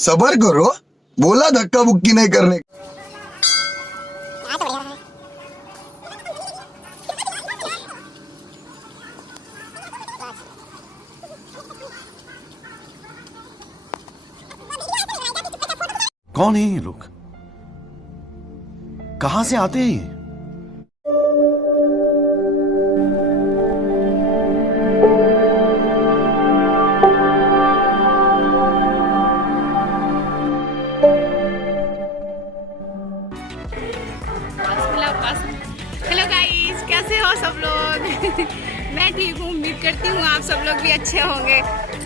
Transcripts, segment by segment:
सबर करो, बोला धक्का बुक्की नहीं करने। कौन है ये लोग? कहां से आते हैं ये? हेलो गाइस, कैसे हो सब लोग? मैं ठीक हूँ, उम्मीद करती हूँ आप सब लोग भी अच्छे होंगे।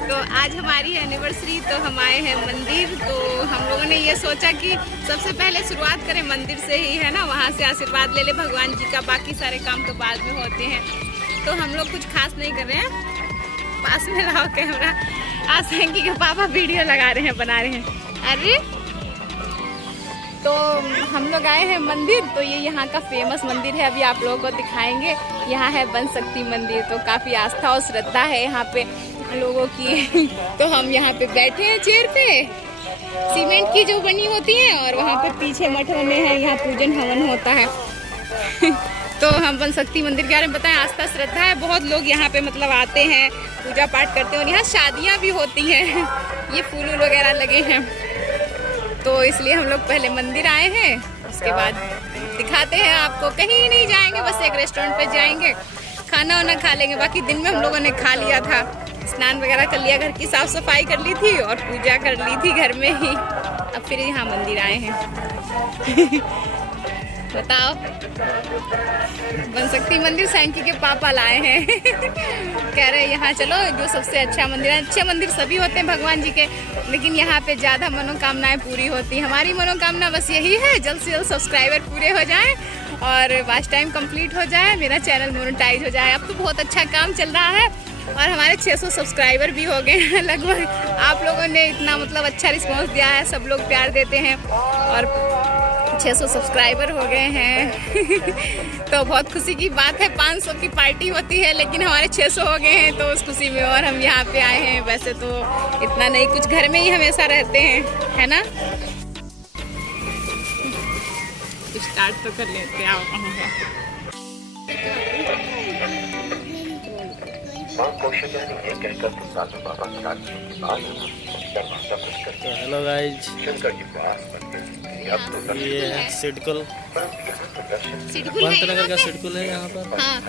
तो आज हमारी एनिवर्सरी, तो हम आए हैं मंदिर। तो हम लोगों ने ये सोचा कि सबसे पहले शुरुआत करें मंदिर से ही, है ना। वहाँ से आशीर्वाद ले ले भगवान जी का, बाकी सारे काम तो बाद में होते हैं। तो हम लोग कुछ खास नहीं कर रहे हैं। पास में रहो कैमरा। आसंकी के पापा वीडियो लगा रहे हैं, बना रहे हैं। अरे तो हम लोग आए हैं मंदिर। तो ये यहाँ का फेमस मंदिर है, अभी आप लोगों को दिखाएंगे। यहाँ है वन शक्ति मंदिर। तो काफ़ी आस्था और श्रद्धा है यहाँ पे लोगों की। तो हम यहाँ पे बैठे हैं चेयर पे, सीमेंट की जो बनी होती है, और वहाँ पे पीछे मठ बने हैं, यहाँ पूजन हवन होता है। तो हम वन शक्ति मंदिर के बारे में बताएं। आस्था श्रद्धा है, बहुत लोग यहाँ पे मतलब आते हैं, पूजा पाठ करते हैं, और यहाँ शादियाँ भी होती हैं। ये फूल वगैरह लगे हैं, तो इसलिए हम लोग पहले मंदिर आए हैं, उसके बाद दिखाते हैं आपको। कहीं नहीं जाएंगे, बस एक रेस्टोरेंट पे जाएंगे, खाना वाना खा लेंगे। बाकी दिन में हम लोगों ने खा लिया था, स्नान वगैरह कर लिया, घर की साफ सफाई कर ली थी और पूजा कर ली थी घर में ही। अब फिर यहाँ मंदिर आए हैं। बताओ, वन शक्ति मंदिर सैंकी के पापा लाए हैं। कह रहे यहाँ चलो, जो सबसे अच्छा मंदिर है। अच्छे मंदिर सभी होते हैं भगवान जी के, लेकिन यहाँ पे ज़्यादा मनोकामनाएं पूरी होती हैं। हमारी मनोकामना बस यही है, जल्द से जल्द सब्सक्राइबर पूरे हो जाएं और वॉच टाइम कंप्लीट हो जाए, मेरा चैनल मोनेटाइज हो जाए। अब तो बहुत अच्छा काम चल रहा है और हमारे 600 सब्सक्राइबर भी हो गए हैं लगभग। आप लोगों ने इतना मतलब अच्छा रिस्पॉन्स दिया है, सब लोग प्यार देते हैं और 600 सब्सक्राइबर हो गए हैं। तो बहुत खुशी की बात है। 500 की पार्टी होती है, लेकिन हमारे 600 हो गए हैं, तो उस खुशी में और हम यहाँ पे आए हैं। वैसे तो इतना नहीं, कुछ घर में ही हमेशा रहते हैं, है ना। स्टार्ट तो कर लेते हैं। तो हेलो गाइज, ये है सिडकुल, पंतनगर का सिडकुल है यहाँ पर। हाँ,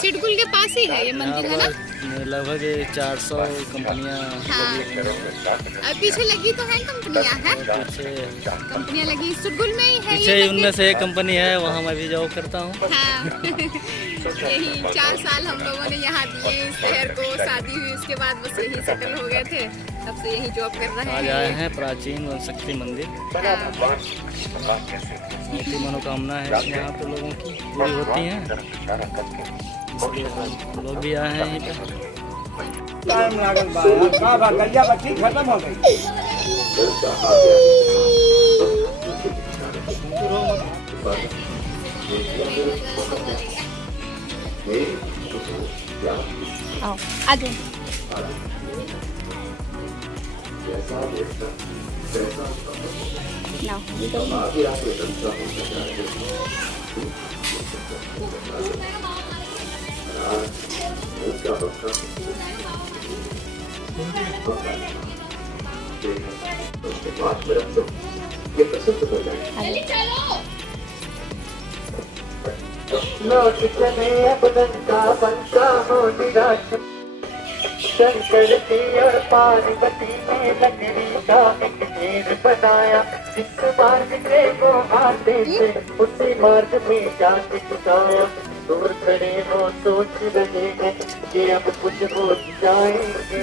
सिडकुल के पास ही है ये मंदिर, है ना। लगभग 400 कंपनियाँ पीछे लगी तो है कंपनियाँ, है कंपनियाँ लगी सिडकुल में ही है। पीछे उनमें से एक कंपनी है, वहाँ मैं भी जॉब करता हूँ। हाँ। यही 4 साल हम लोगों ने यहाँ दिए इस शहर को। शादी हुई उसके बाद बस यही सेटल हो गए थे, तब से यही जॉब कर रहे हैं। आज आए हैं प्राचीन वन शक्ति मंदिर। मोटी मनोकामना है यहाँ पे लोगों की पूरी होती हैं, इसलिए हम लोग भी आए हैं यहीं पे। खत्म हो गई। आओ, आ जाओ। शंकर की और पार्वती ने लकड़ी का एक ढेर बनाया। जिस मार्ग से वो आते थे, उसी मार्ग में जाके झुकाया। दूर खड़े हो सोच रहे हैं कि अब कुछ हो जाएंगे।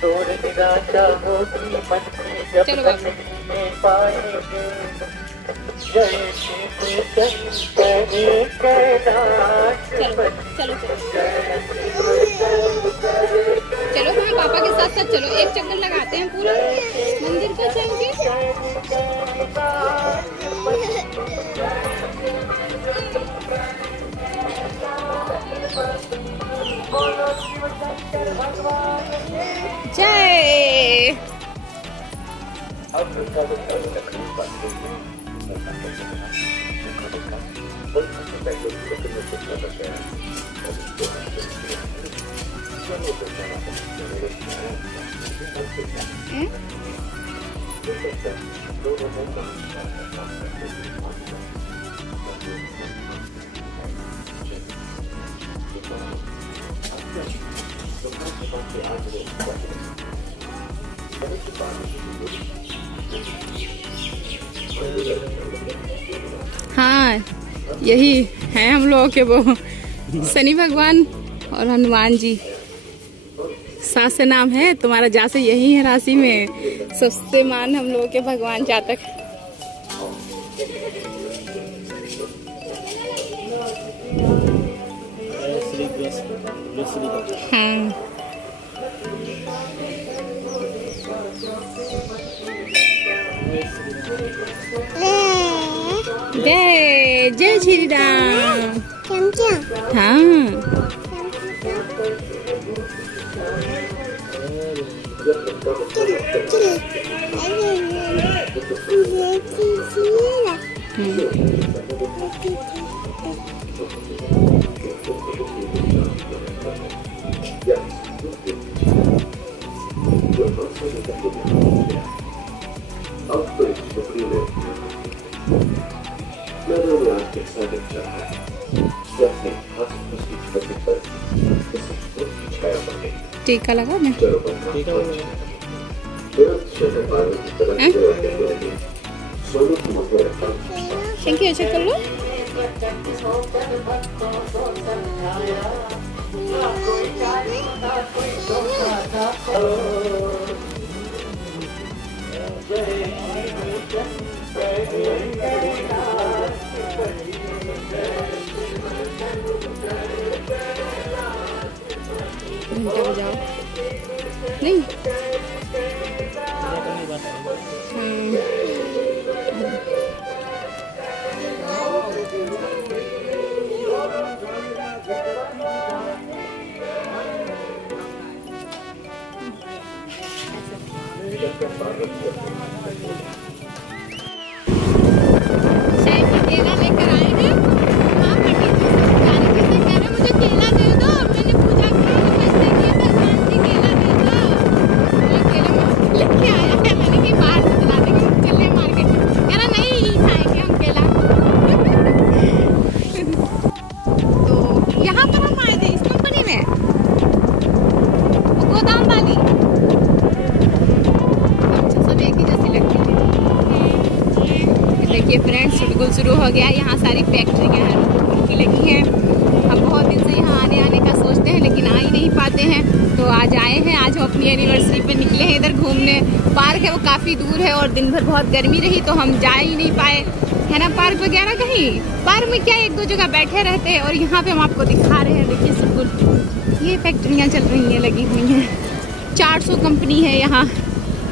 दूर निराशा होगी मन की जब तक नहीं पाएंगे। जय श्री शंकर कैलाश चलो हमें पापा के साथ साथ चलो, एक चक्कर लगाते हैं पूरा मंदिर को चल के। जय हाँ, यही है हम लोगों के वो शनि भगवान और हनुमान जी। सात से नाम है तुम्हारा, जा से यही है राशि में सबसे मान हम लोगों के भगवान जातक। हाँ, जय जय श्री राम। हाँ, टीका लगा मैं। थैंक यू, ऐसे कर लो। घंटा बजाओ नहीं। केला लेकर आए हैं। हाँ, पंडित जी से कह रहे मुझे केला दे दो। मैंने पूजा की, नमस्ते किया, भगवान जी केला दे दो। ये केला लेके आया है, मैंने कि बाहर से दिला देंगे, चले मार्केट में। कह रहा नहीं खाएंगे हम केला। तो यहाँ पर हम आए थे इस कंपनी में, गोदाम वाली। अच्छा, सब एक ही जैसी लगती है। देखिए फ्रेंड्स, बिल्कुल शुरू हो गया। यहाँ सारी फैक्ट्रियाँ हैं की लगी हैं। हम बहुत दिन से यहाँ आने का सोचते हैं लेकिन आ ही नहीं पाते हैं, तो आज आए हैं। आज हम अपनी एनिवर्सरी पे निकले हैं इधर घूमने। पार्क है वो काफ़ी दूर है और दिन भर बहुत गर्मी रही तो हम जा ही नहीं पाए, है ना। पार्क वगैरह कहीं, पार्क में क्या एक दो जगह बैठे रहते हैं। और यहाँ पे हम आपको दिखा रहे हैं, देखिए बिल्कुल ये फैक्ट्रियाँ चल रही हैं, लगी हुई हैं। 400 कंपनी है यहाँ।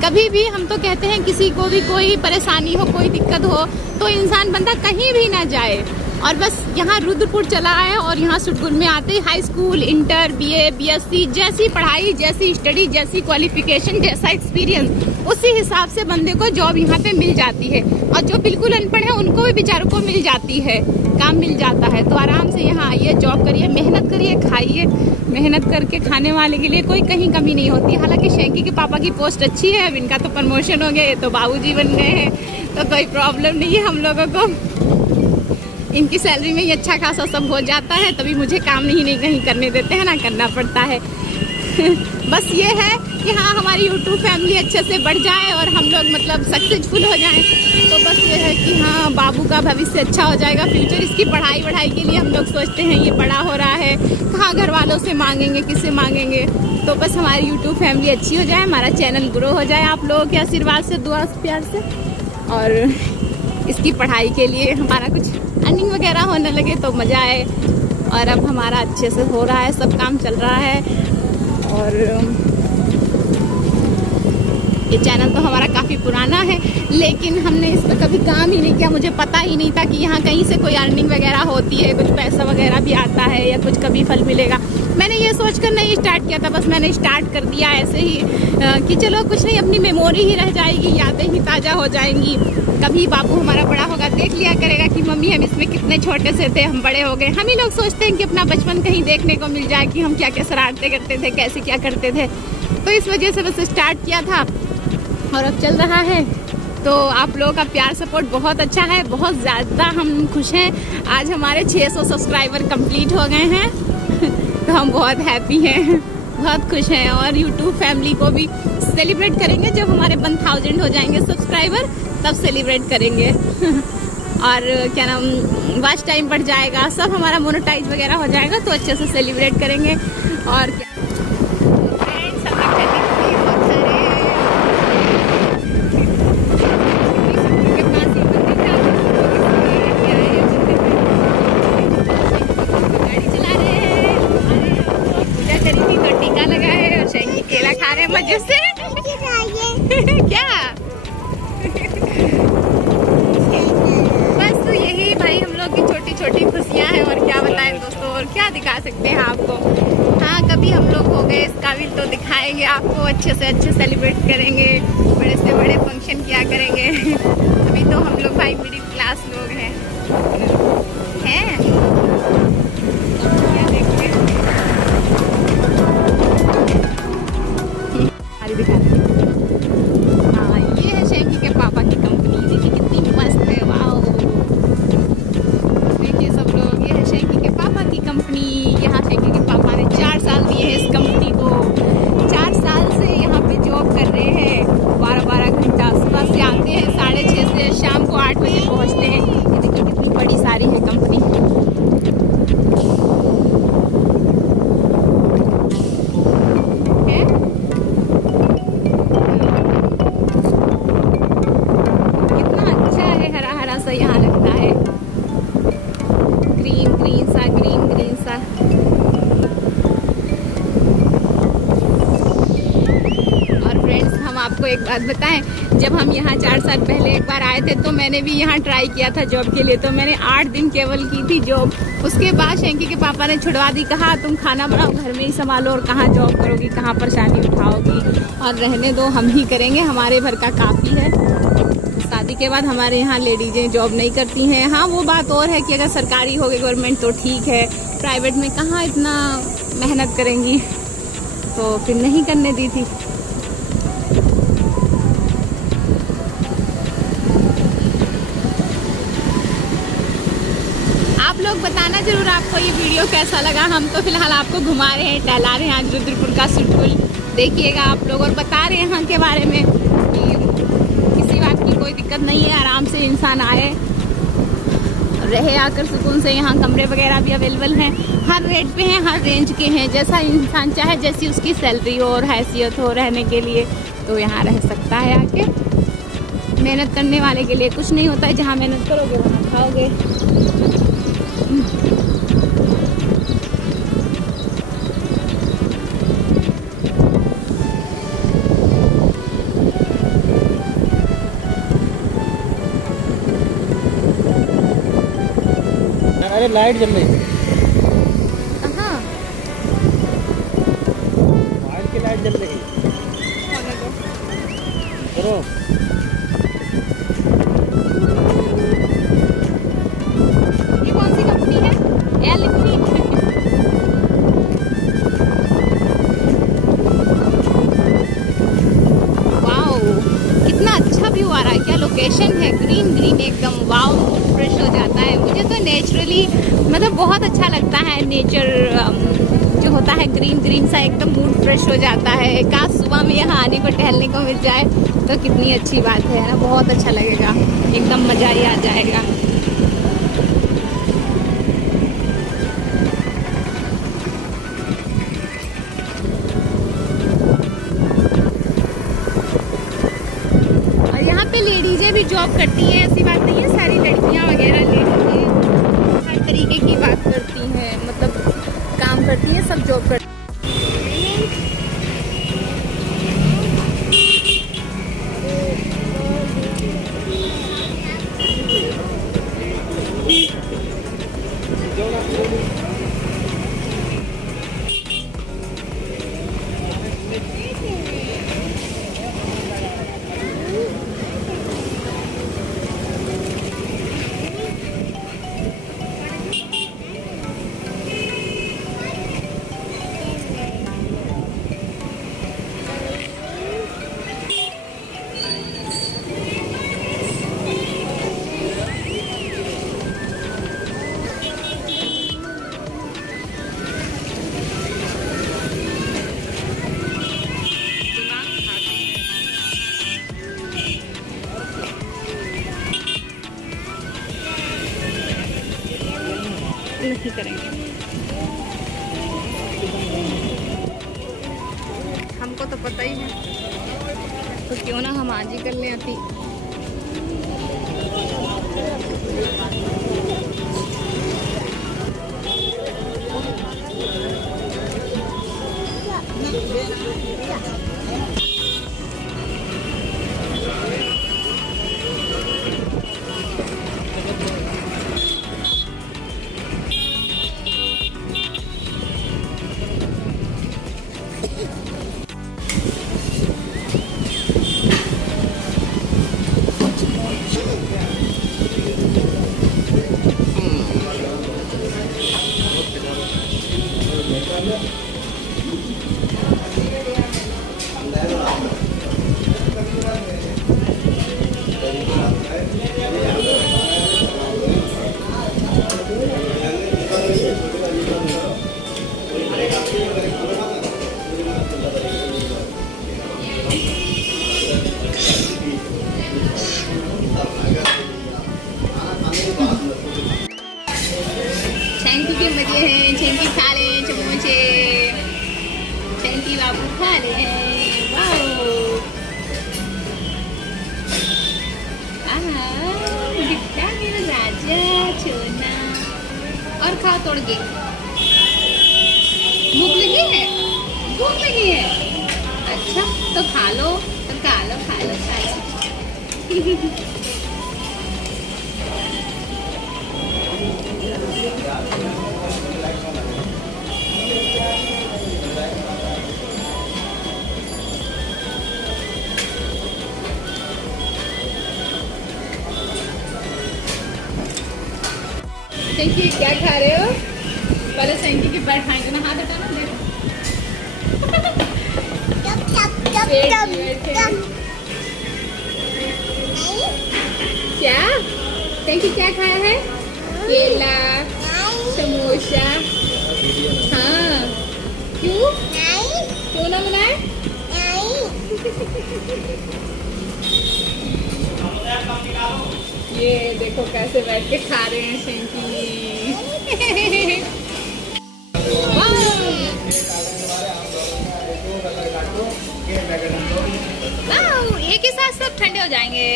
कभी भी हम तो कहते हैं किसी को भी कोई परेशानी हो, कोई दिक्कत हो तो इंसान बंदा कहीं भी ना जाए। और बस यहाँ रुद्रपुर चला है और यहाँ सुटगुल में आते ही high school, inter, BA, BSc जैसी पढ़ाई, जैसी स्टडी, जैसी क्वालिफिकेशन, जैसा एक्सपीरियंस, उसी हिसाब से बंदे को जॉब यहाँ पे मिल जाती है। और जो बिल्कुल अनपढ़ है उनको भी बेचारों को मिल जाती है, काम मिल जाता है। तो आराम से यहाँ आइए, जॉब करिए, मेहनत करिए, खाइए। मेहनत करके खाने वाले के लिए कोई कहीं कमी नहीं होती। हालांकि शैंकी के पापा की पोस्ट अच्छी है, अब इनका तो प्रमोशन हो गया, ये तो बाबूजी बन गए हैं, तो कोई प्रॉब्लम नहीं है हम लोगों को। इनकी सैलरी में ही अच्छा खासा सब हो जाता है, तभी मुझे काम नहीं कहीं करने देते हैं ना, करना पड़ता है। बस ये है कि हाँ, हमारी यूट्यूब फैमिली अच्छे से बढ़ जाए और हम लोग मतलब सक्सेसफुल हो जाएं। तो बस ये है कि हाँ, बाबू का भविष्य अच्छा हो जाएगा, फ्यूचर। इसकी पढ़ाई के लिए हम लोग सोचते हैं, ये बड़ा हो रहा है, कहाँ घर वालों से मांगेंगे, किससे मांगेंगे। तो बस हमारी यूट्यूब फैमिली अच्छी हो जाए, हमारा चैनल ग्रो हो जाए आप लोगों के आशीर्वाद से, दुआ प्यार से। और इसकी पढ़ाई के लिए हमारा कुछ अर्निंग वगैरह होने लगे तो मज़ा आए। और अब हमारा अच्छे से हो रहा है, सब काम चल रहा है। और ये चैनल तो हमारा काफ़ी पुराना है लेकिन हमने इस पर कभी काम ही नहीं किया। मुझे पता ही नहीं था कि यहाँ कहीं से कोई अर्निंग वगैरह होती है, कुछ पैसा वगैरह भी आता है या कुछ कभी फल मिलेगा। मैंने ये सोचकर नहीं स्टार्ट किया था, बस मैंने स्टार्ट कर दिया ऐसे ही कि चलो कुछ नहीं, अपनी मेमोरी ही रह जाएगी, यादें ही ताज़ा हो जाएंगी। कभी बाबू हमारा बड़ा होगा देख लिया करेगा कि मम्मी हम इसमें कितने छोटे से थे, हम बड़े हो गए। हम ही लोग सोचते हैं कि अपना बचपन कहीं देखने को मिल जाए कि हम क्या क्या शरारतें करते थे, कैसे क्या करते थे। तो इस वजह से बस स्टार्ट किया था और अब चल रहा है। तो आप लोगों का प्यार सपोर्ट बहुत अच्छा है, बहुत ज़्यादा हम खुश हैं। आज हमारे 600 सब्सक्राइबर कंप्लीट हो गए हैं तो हम बहुत हैप्पी हैं, बहुत खुश हैं। और यूट्यूब फैमिली को भी सेलिब्रेट करेंगे जब हमारे 1000 हो जाएंगे सब्सक्राइबर, तब सेलिब्रेट करेंगे। और क्या नाम, वॉच टाइम बढ़ जाएगा, सब हमारा मोनेटाइज वगैरह हो जाएगा तो अच्छे से सेलिब्रेट करेंगे। और क्या मजे से क्या बस यही भाई हम लोग की छोटी छोटी खुशियां हैं। और क्या बताएं दोस्तों, और क्या दिखा सकते हैं आपको। हाँ, कभी हम लोग हो गए इस काबिल तो दिखाएंगे आपको, अच्छे से अच्छे सेलिब्रेट करेंगे, बड़े से बड़े फंक्शन किया करेंगे। अभी तो हम लोग भाई मिडिल क्लास लोग हैं। क्या देखते हैं, हाँ ये है शैंकी के पापा की कंपनी। देखिए कितनी मस्त है, वाओ। देखिए सब लोग, ये है शैंकी के पापा की कंपनी। यहाँ शैंकी के पापा ने 4 साल दिए हैं इस कंपनी को। 4 साल से यहाँ पे जॉब कर रहे हैं, 12-12 घंटा। सुबह से आते हैं 6:30 से, शाम को 8 बजे पहुँचते हैं। ये देखिए कितनी बड़ी सारी है कंपनी। यहाँ लगता है ग्रीन ग्रीन सा, ग्रीन ग्रीन सा। और फ्रेंड्स हम आपको एक बात बताएं, जब हम यहाँ 4 साल पहले एक बार आए थे तो मैंने भी यहाँ ट्राई किया था जॉब के लिए। तो मैंने 8 दिन केवल की थी जॉब। उसके बाद शैंकी के पापा ने छुड़वा दी, कहा तुम खाना बनाओ, घर में ही संभालो, और कहाँ जॉब करोगी, कहाँ परेशानी उठाओगी। और रहने दो, हम ही करेंगे, हमारे भर का काफ़ी है। शादी के बाद हमारे यहाँ लेडीजें जॉब नहीं करती हैं। हाँ, वो बात और है कि अगर सरकारी हो गई गवर्नमेंट तो ठीक है, प्राइवेट में कहाँ इतना मेहनत करेंगी, तो फिर नहीं करने दी थी। आप लोग बताना जरूर आपको ये वीडियो कैसा लगा। हम तो फिलहाल आपको घुमा रहे हैं, टहला रहे हैं आज रुद्रपुर का सिटकुल। देखिएगा आप लोग, और बता रहे हैं यहाँ के बारे में कि किसी बात की कोई दिक्कत नहीं है, आराम से इंसान आए रहे आकर सुकून से। यहाँ कमरे वगैरह भी अवेलेबल हैं, हर रेट पे हैं, हर रेंज के हैं। जैसा इंसान चाहे, जैसी उसकी सैलरी हो और हैसियत हो रहने के लिए, तो यहाँ रह सकता है आके। मेहनत करने वाले के लिए कुछ नहीं होता है, जहाँ मेहनत करोगे वहाँ खाओगे। अरे लाइट जल रही है, कहाँ? लाइट की लाइट जल रही करो। ये कौन सी कंपनी है? एल वाओ, कितना अच्छा व्यू आ रहा है। क्या लोकेशन है, ग्रीन ग्रीन एकदम, वाओ, फ्रेश हो जाता है। मुझे तो नेचुरली मतलब बहुत अच्छा लगता है। नेचर जो होता है ग्रीन ग्रीन सा, एकदम मूड फ्रेश हो जाता है। काश सुबह में यहाँ आने को, टहलने को मिल जाए तो कितनी अच्छी बात है ना, बहुत अच्छा लगेगा, एकदम मज़ा ही आ जाएगा। और यहाँ पे लेडीजें भी जॉब करती हैं, ऐसी बात नहीं है, सारी लड़कियाँ वगैरह लेडीजें हर तरीके की बात करती हैं, मतलब काम करती हैं, सब जॉब करती हैं। नहीं करेंगे। हमको तो पता ही है, तो क्यों ना हम आज ही कर लें अति। छेंकी के मजे हैं, छेंकी खा रहे हैं चमोचे, छेंकी बाबू खा रहे हैं। वाओ, कितना मेरा राजा छोना। और खाओ तोड़ के। भूख लगी है? भूख लगी है? अच्छा तो खा लो, तो खा लो, खा लो, खा लो। देखिए क्या खा रहे हो? पहले सेंकी के पैर खाएंगे ना, हाथ हटाना। क्या सेंकी क्या खाया है? केला, समोसा। हाँ क्यों? क्यों ना बनाए? ये देखो कैसे बैठ के खा रहे हैं सेंकी। वाह, एक ही साथ सब ठंडे हो जाएंगे।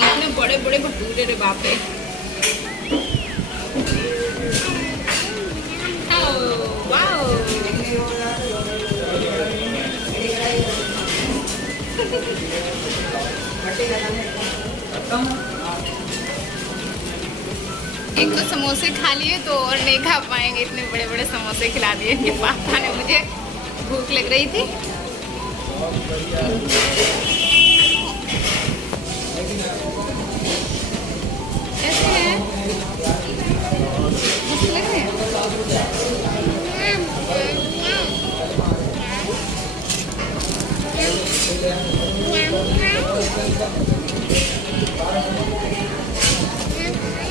इतने बड़े बड़े भटूरे रे बाप रे। एक तो समोसे खा लिए तो और नहीं खा पाएंगे, इतने बड़े बड़े समोसे खिला दिए कि पापा ने। मुझे भूख लग रही थी। कैसे हैं? मस्त लग रहे हैं?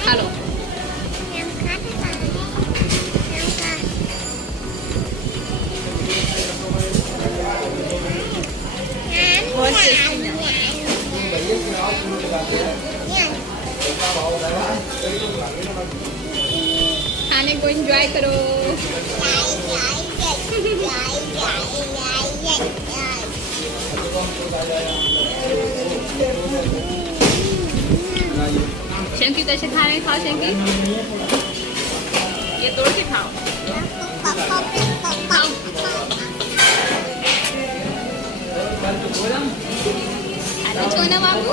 हेलो खाने को एंजॉय करो। शंकी कैसे खा रहे हैं? खाओ शंकी, ये तोड़ के खाओ। हेलो छोना बाबू,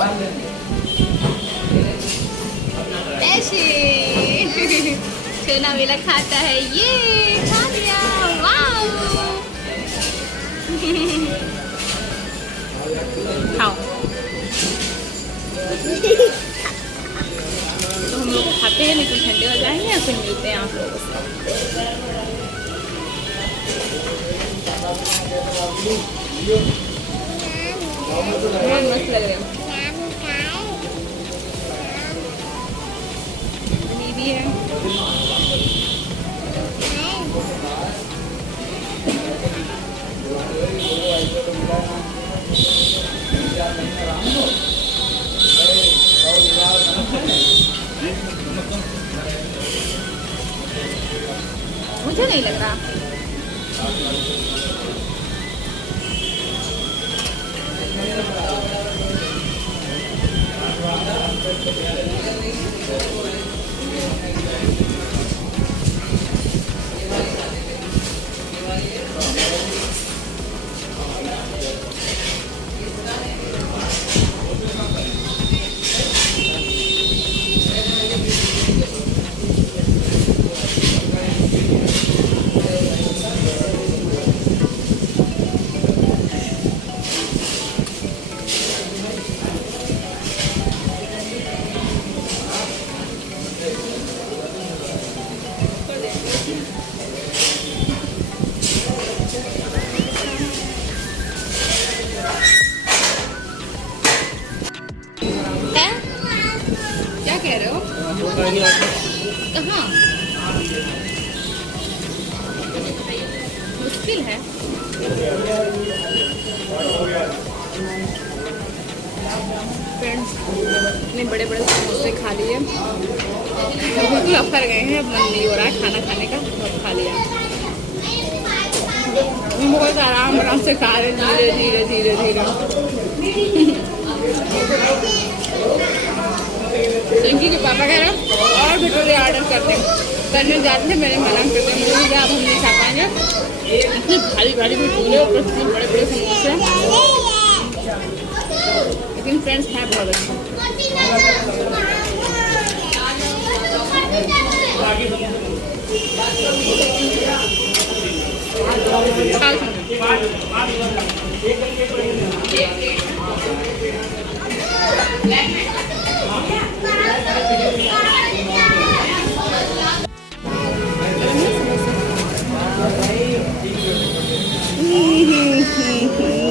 ऐसे छोना मेरा खाता है। ये खा लिया। वाह, खाओ। तो हम लोग खाते हैं, लेकिन ठंडे हो जाएंगे या फिर मिलते हैं आप लोगों से। बहुत मस्त लग रहे हैं। दीदी है। मुझे नहीं लग रहा। क्या कह रहे हो? कहाँ? मुश्किल है। फ्रेंड्स, इतने बड़े बड़े समोसे खा लिए, बिल्कुल अफर गए हैं। अब मन नहीं हो रहा है खाना खाने का, बहुत खा लिया। बहुत आराम से खा रहे, धीरे धीरे धीरे धीरे। चिंकी के पापा कह रहे और भटूरे ऑर्डर करने जाते थे, मेरे मना करते हैं, मुझे क्या, हम नहीं खा पाएंगे। इतनी भारी भारी भटूरे और इतने बड़े बड़े समोसे, लेकिन फ्रेंड्स हैं बहुत अच्छे।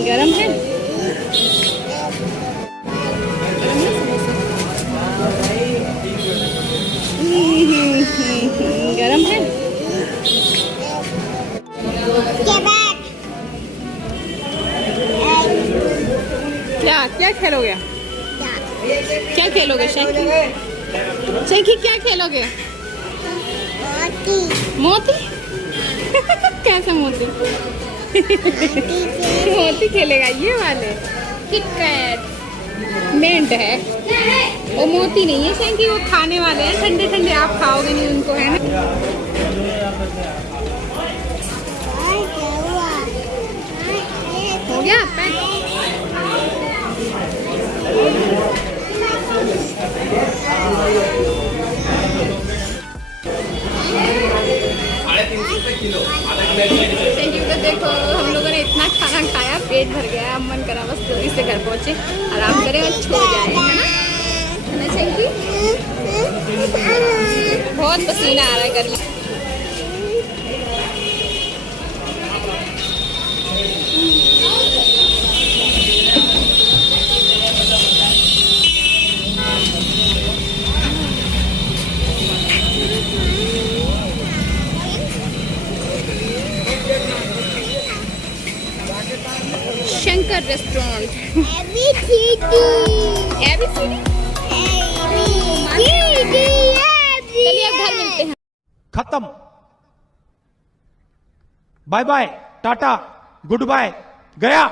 गरम है, गरम है। क्या क्या खेलोगे? क्या खेलोगे शंकी? शंकी क्या खेलोगे? मोती। कैसे मोती? मोती खेलेगा ये वाले। किटकैट मेंट है, वो मोती नहीं है शंकी, वो खाने वाले हैं, ठंडे ठंडे। आप खाओगे नहीं उनको, है ना? हो गया पैक? तो देखो हम लोगों ने इतना खाना खाया, पेट भर गया, अब मन करा बस जल्दी से घर पहुंचे, आराम करें और सो जाए, है ना शंकी? बहुत पसीना आ रहा है गर्मी। शंकर रेस्टोरेंट। चलिए अब घर मिलते हैं। खत्म। Bye bye, tata, goodbye, गया।